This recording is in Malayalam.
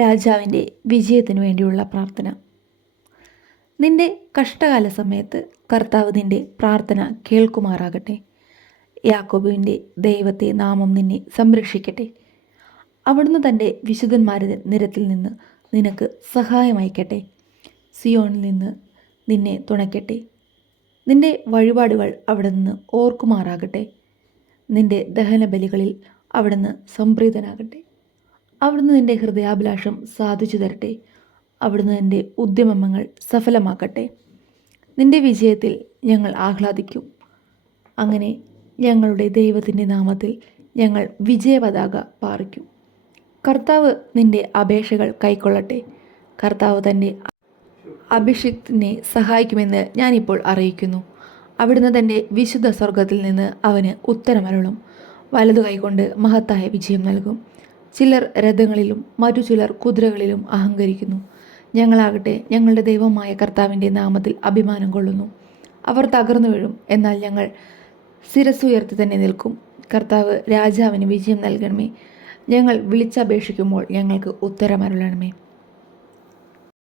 രാജാവിന്റെ വിജയത്തിനു വേണ്ടിയുള്ള പ്രാർത്ഥന. നിന്റെ കഷ്ടകാല സമയത്ത് കർത്താവ് നിന്റെ പ്രാർത്ഥന കേൾക്കുമാറാകട്ടെ. യാക്കോബുവിന്റെ ദൈവത്തെ നാമം നിന്നെ സംരക്ഷിക്കട്ടെ. അവിടുന്ന് തന്റെ വിശുദ്ധന്മാരുടെ നിരത്തിൽ നിന്ന് നിനക്ക് സഹായമയക്കട്ടെ. സിയോണിൽ നിന്ന് നിന്നെ തുണയ്ക്കട്ടെ. നിന്റെ വഴിപാടുകൾ അവിടെ നിന്ന് ഓർക്കുമാറാകട്ടെ. നിന്റെ ദഹനബലികളിൽ അവിടുന്ന് സംപ്രീതനാകട്ടെ. അവിടുന്ന് നിന്റെ ഹൃദയാഭിലാഷം സാധിച്ചു തരട്ടെ. അവിടുന്ന് നിന്റെ ഉദ്യമങ്ങൾ സഫലമാക്കട്ടെ. നിന്റെ വിജയത്തിൽ ഞങ്ങൾ ആഹ്ലാദിക്കും. അങ്ങനെ ഞങ്ങളുടെ ദൈവത്തിന്റെ നാമത്തിൽ ഞങ്ങൾ വിജയപതാക പാറിക്കും. കർത്താവ് നിന്റെ അപേക്ഷകൾ കൈക്കൊള്ളട്ടെ. കർത്താവ് തന്റെ അഭിഷിക്തിനെ സഹായിക്കുമെന്ന് ഞാനിപ്പോൾ അറിയിക്കുന്നു. അവിടുന്ന് തന്റെ വിശുദ്ധ സ്വർഗത്തിൽ നിന്ന് അവന് ഉത്തരമരുളും. വലതു കൈകൊണ്ട് മഹത്തായ വിജയം നൽകും. ചിലർ രഥങ്ങളിലും മറ്റു ചിലർ കുതിരകളിലും അഹങ്കരിക്കുന്നു. ഞങ്ങളാകട്ടെ ഞങ്ങളുടെ ദൈവമായ കർത്താവിന്റെ നാമത്തിൽ അഭിമാനം കൊള്ളുന്നു. അവർ തകർന്നു വീഴും എന്നാൽ ഞങ്ങൾ ശിരസ്സുയർത്തി തന്നെ നിൽക്കും. കർത്താവ് രാജാവിന് വിജയം നൽകണമേ. ഞങ്ങൾ വിളിച്ചപേക്ഷിക്കുമ്പോൾ ഞങ്ങൾക്ക് ഉത്തരമരുളണമേ.